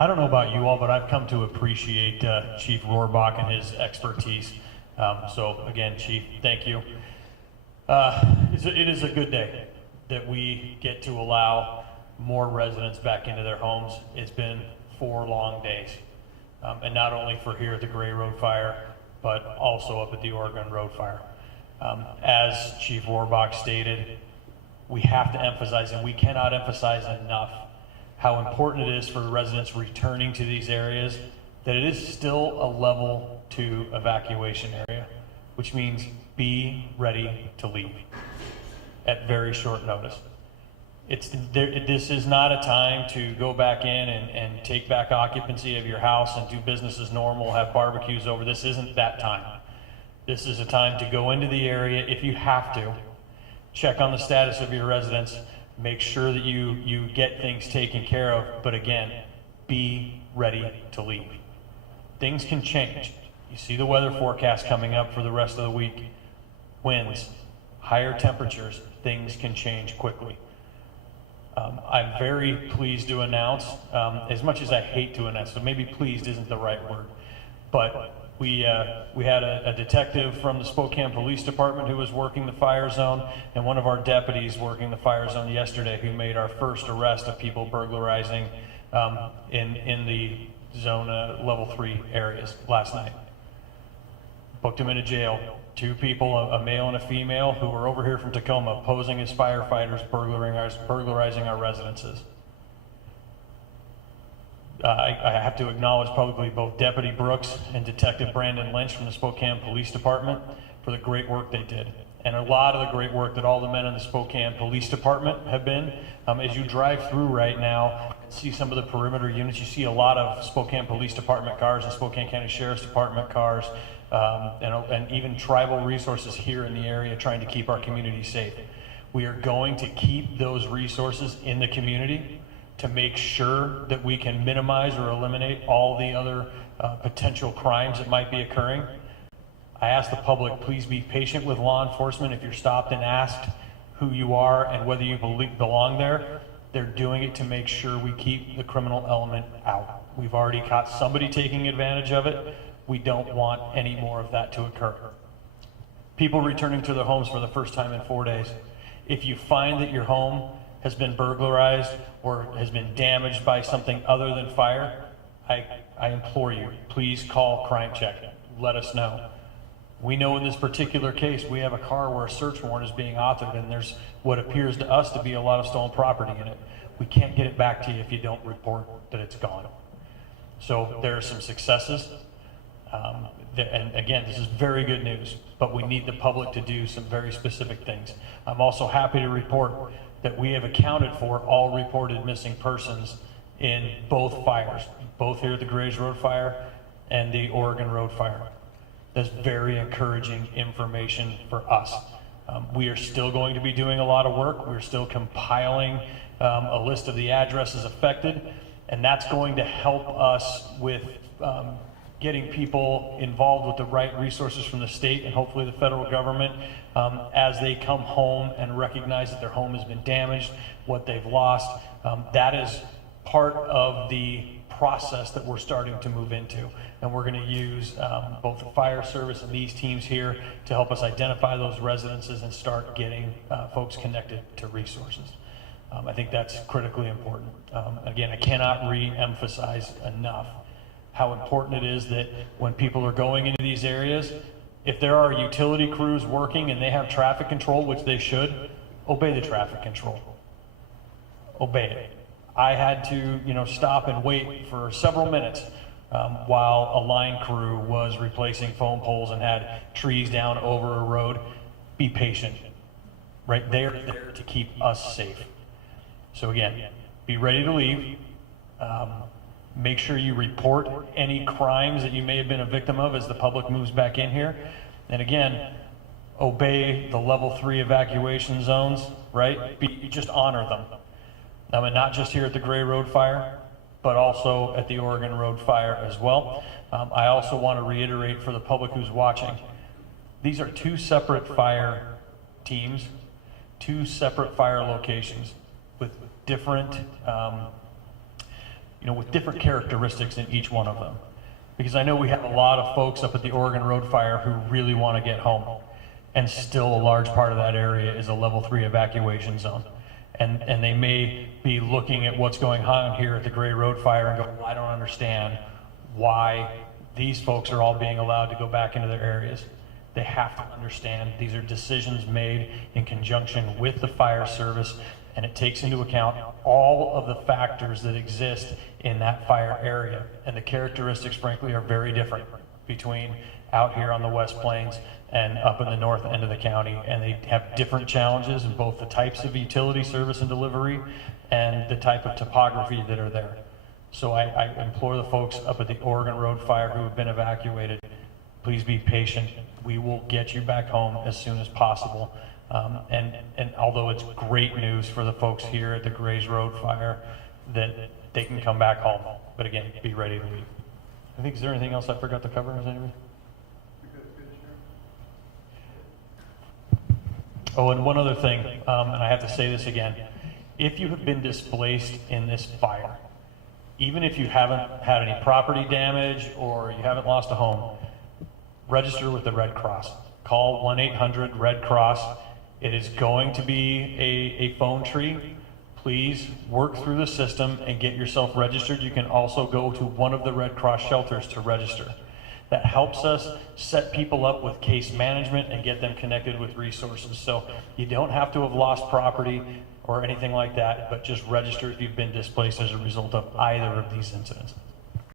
I don't know about you all, but I've come to appreciate Chief Rohrbach and his expertise. So again, Chief, thank you. It is a good day that we get to allow more residents back into their homes. It's been 4 long days. And not only for here at the Gray Road Fire, but also up at the Oregon Road Fire. As Chief Rohrbach stated, we have to emphasize, and we cannot emphasize enough, how important it is for the residents returning to these areas, that it is still a level 2 evacuation area, which means be ready to leave at very short notice. This is not a time to go back in and take back occupancy of your house and do business as normal, have barbecues over. This isn't that time. This is a time to go into the area if you have to, check on the status of your residents, make sure that you get things taken care of, but again, be ready to leave. Things can change. You see the weather forecast coming up for the rest of the week. Winds, higher temperatures, things can change quickly. I'm very pleased to announce, as much as I hate to announce, so maybe pleased isn't the right word, but we had a detective from the Spokane Police Department who was working the fire zone, and one of our deputies working the fire zone yesterday who made our first arrest of people burglarizing in the zone level 3 areas last night. Booked him into jail. 2 people, a male and a female, who were over here from Tacoma posing as firefighters, burglarizing our residences. I have to acknowledge publicly both Deputy Brooks and Detective Brandon Lynch from the Spokane Police Department for the great work they did. And a lot of the great work that all the men in the Spokane Police Department have been. As you drive through right now and see some of the perimeter units, you see a lot of Spokane Police Department cars and Spokane County Sheriff's Department cars, and even tribal resources here in the area trying to keep our community safe. We are going to keep those resources in the community to make sure that we can minimize or eliminate all the other potential crimes that might be occurring. I ask the public, please be patient with law enforcement. If you're stopped and asked who you are and whether you belong there, they're doing it to make sure we keep the criminal element out. We've already caught somebody taking advantage of it. We don't want any more of that to occur. People returning to their homes for the first time in 4 days. If you find that your home has been burglarized or has been damaged by something other than fire, I implore you, please call Crime Check. Let us know. We know in this particular case, we have a car where a search warrant is being authored and there's what appears to us to be a lot of stolen property in it. We can't get it back to you if you don't report that it's gone. So there are some successes. And again, this is very good news, but we need the public to do some very specific things. I'm also happy to report that we have accounted for all reported missing persons in both fires, both here at the Grays Road Fire and the Oregon Road Fire. That's very encouraging information for us. We are still going to be doing a lot of work. We're still compiling a list of the addresses affected, and that's going to help us with getting people involved with the right resources from the state and hopefully the federal government as they come home and recognize that their home has been damaged, what they've lost. That is part of the process that we're starting to move into. And we're going to use both the fire service and these teams here to help us identify those residences and start getting folks connected to resources. I think that's critically important. Again, I cannot re-emphasize enough how important it is that when people are going into these areas, if there are utility crews working and they have traffic control, which they should, obey the traffic control. Obey it. I had to, stop and wait for several minutes while a line crew was replacing phone poles and had trees down over a road. Be patient, right? They're there to keep us safe. So again, be ready to leave. Make sure you report any crimes that you may have been a victim of as the public moves back in here. And again, obey the level 3 evacuation zones, right? Just honor them. And not just here at the Gray Road Fire, but also at the Oregon Road Fire as well. I also want to reiterate for the public who's watching, these are 2 separate fire teams, 2 separate fire locations with different with different characteristics in each one of them. Because I know we have a lot of folks up at the Oregon Road Fire who really want to get home. And still a large part of that area is a level 3 evacuation zone. And they may be looking at what's going on here at the Gray Road Fire and go, well, I don't understand why these folks are all being allowed to go back into their areas. They have to understand these are decisions made in conjunction with the fire service, and it takes into account all of the factors that exist in that fire area. And the characteristics, frankly, are very different between out here on the West Plains and up in the north end of the county. And they have different challenges in both the types of utility service and delivery and the type of topography that are there. So I implore the folks up at the Oregon Road Fire who have been evacuated, please be patient. We will get you back home as soon as possible. And although it's great news for the folks here at the Grays Road Fire that they can come back home, but again, be ready to leave. I think, is there anything else I forgot to cover? Is anybody? Oh, and one other thing, and I have to say this again. If you have been displaced in this fire, even if you haven't had any property damage or you haven't lost a home, register with the Red Cross. Call 1-800-RED-CROSS. It is going to be a phone tree. Please work through the system and get yourself registered. You can also go to one of the Red Cross shelters to register. That helps us set people up with case management and get them connected with resources. So you don't have to have lost property or anything like that, but just register if you've been displaced as a result of either of these incidents.